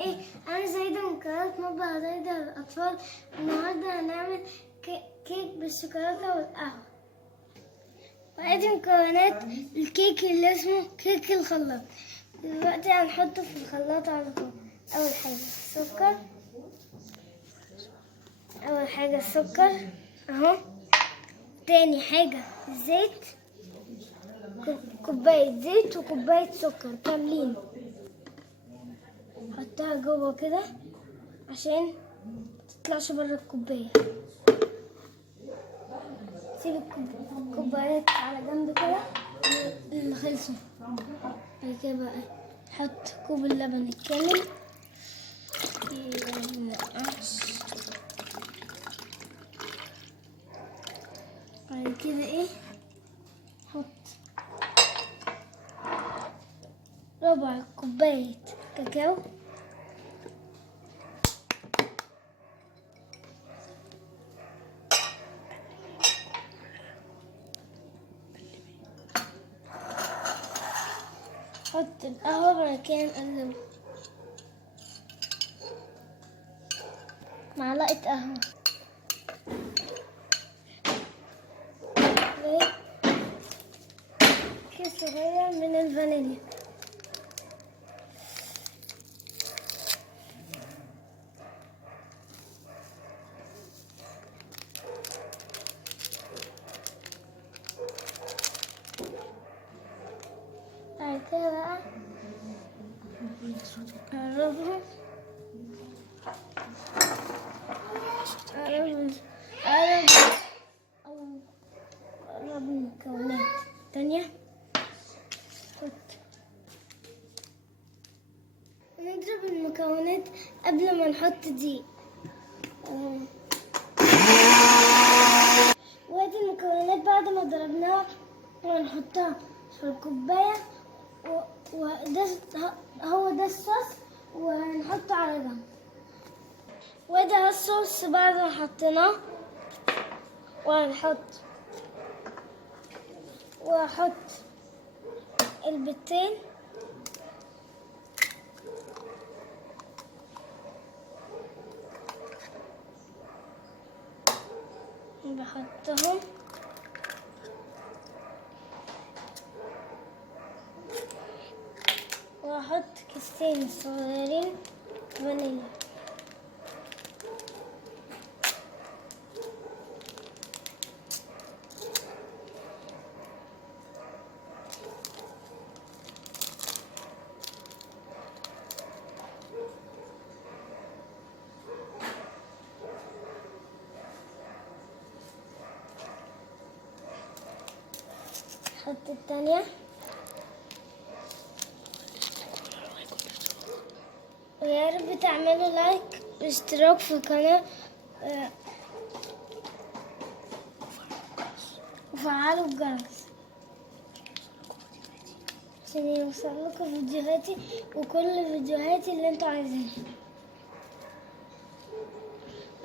ايه؟ انا زايدة مكونات مطبخ زايدة للاطفال. النهارده هنعمل كيك بالشوكولاتة والقهوة. وادي مكونات الكيك اللي اسمه كيك الخلاط. دلوقتي هنحطه في الخلاط على طول. اول حاجة السكر، السكر اهو. تاني حاجة الزيت، كوباية زيت وكوباية سكر كاملين. حطها جوه كده عشان متطلعش بره الكوباية. سيب الكوبايات على جنب كده اللي خلصوا. بعد كده بقى حط كوب اللبن الكامل. بعد كده ايه، حط ربع كوباية كاكاو. حط القهوة بعد كده نقلبه. معلقة قهوة. كيس صغير من الفانيليا. بعد كده بقى قربهم المكونات التانية. نضرب المكونات قبل ما نحط دي. وادي المكونات بعد ما ضربناها ونحطها في الكوباية. وده هو ده الصوص وهنحطه على جنب. وده الصوص بعد ما حطيناه. وهحط البيضتين بحطهم. وهحط كيسين صغيرين فانيليا. حط التانية. ويا رب تعملوا لايك واشتراك في القناة وفعلوا الجرس عشان يوصلكوا فيديوهاتي وكل فيديوهاتي اللي انتوا عايزينها.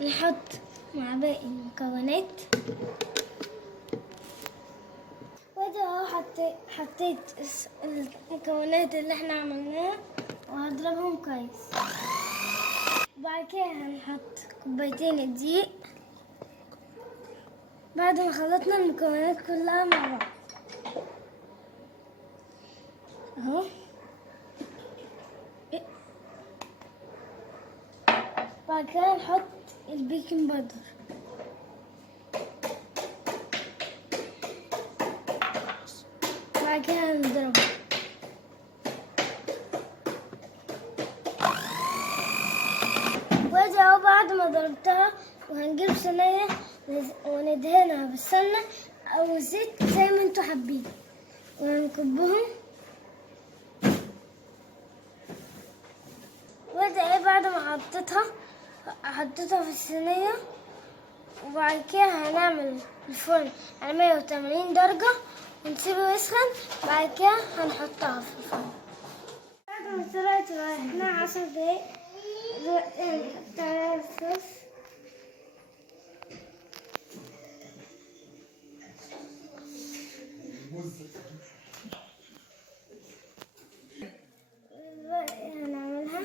نحط مع باقي المكونات. وده اهو حطيت المكونات اللي احنا عملناها وهضربهم كويس. وبعد كده هنحط كوبايتين الدقيق بعد ما خلطنا المكونات كلها مع بعض اهو. بعد كده نحط البيكنج باودر. بعد كده هنضربه. وادي اهو بعد ما ضربتها. وهنجيب صينية وندهنها بالسمنة او الزيت زي ما انتوا حابين ونكبهم. وادي ايه بعد ما حطيتها في الصينية. وبعد كده هنعمل الفرن على 180 درجة ونسيبه يسخن. بعد كده هنحطها في الفرن. بعد ما طلعت ريحناها 10 دقايق. دلوقتي هنحط عليها الصوص. دلوقتي هنعملها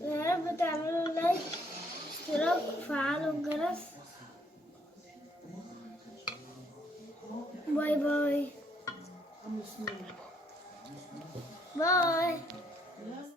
يا رب تعملوا لايك، اشتراك، وفعلوا الجرس. باي باي. باي.